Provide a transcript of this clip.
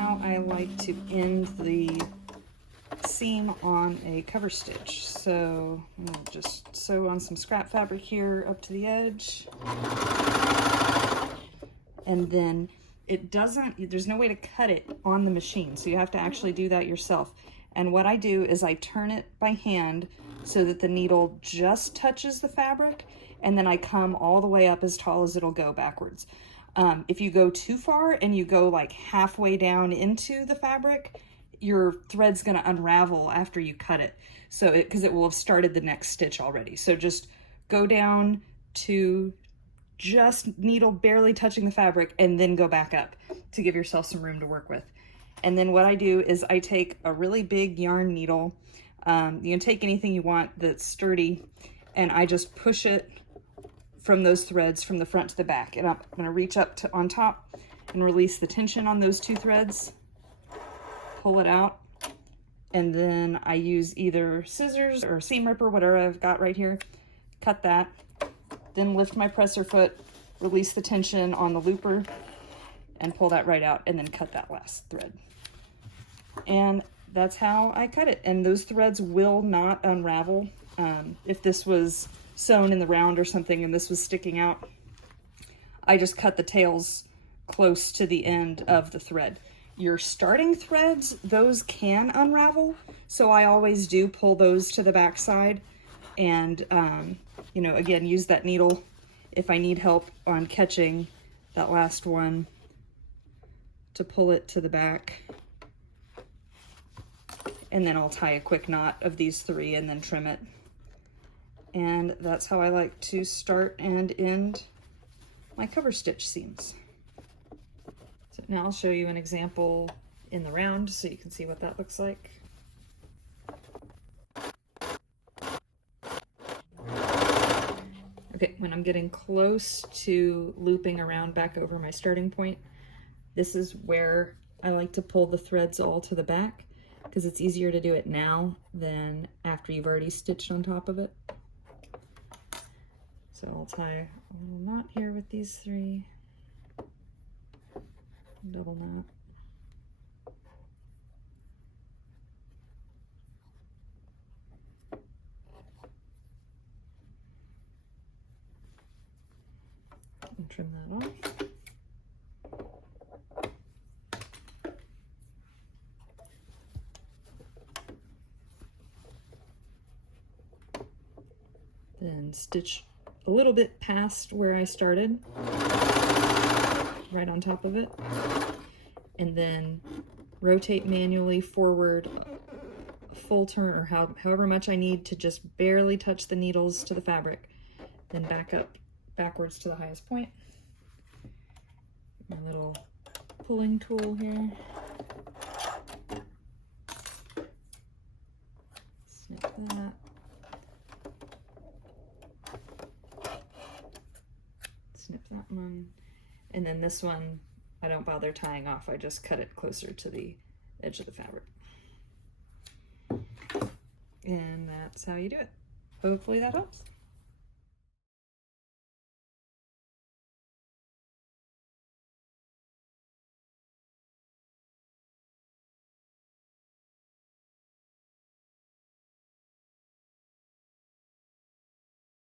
how I like to end the seam on a cover stitch. So I'll just sew on some scrap fabric here up to the edge. And then there's no way to cut it on the machine, so you have to actually do that yourself. And what I do is I turn it by hand so that the needle just touches the fabric, and then I come all the way up as tall as it'll go backwards. If you go too far and you go like halfway down into the fabric, your thread's gonna unravel after you cut it. So because it will have started the next stitch already. So just go down to just needle barely touching the fabric and then go back up to give yourself some room to work with. And then what I do is I take a really big yarn needle. You can take anything you want that's sturdy, and I just push it from those threads from the front to the back. And I'm gonna reach up to on top and release the tension on those two threads, pull it out, and then I use either scissors or seam ripper, whatever I've got right here, cut that, then lift my presser foot, release the tension on the looper, and pull that right out, and then cut that last thread. And that's how I cut it. And those threads will not unravel. If this was sewn in the round or something and this was sticking out, I just cut the tails close to the end of the thread. Your starting threads, those can unravel, so I always do pull those to the back side, and you know, again, use that needle if I need help on catching that last one to pull it to the back. And then I'll tie a quick knot of these three and then trim it. And that's how I like to start and end my cover stitch seams. So now I'll show you an example in the round so you can see what that looks like. Okay, when I'm getting close to looping around back over my starting point, this is where I like to pull the threads all to the back, because it's easier to do it now than after you've already stitched on top of it. So I'll tie a little knot here with these three, double knot. And trim that off. Then stitch a little bit past where I started, right on top of it, and then rotate manually forward a full turn, or however much I need to just barely touch the needles to the fabric, then back up backwards to the highest point. My little pulling tool here. Snip that. Snip that one. And then this one, I don't bother tying off. I just cut it closer to the edge of the fabric. And that's how you do it. Hopefully that helps.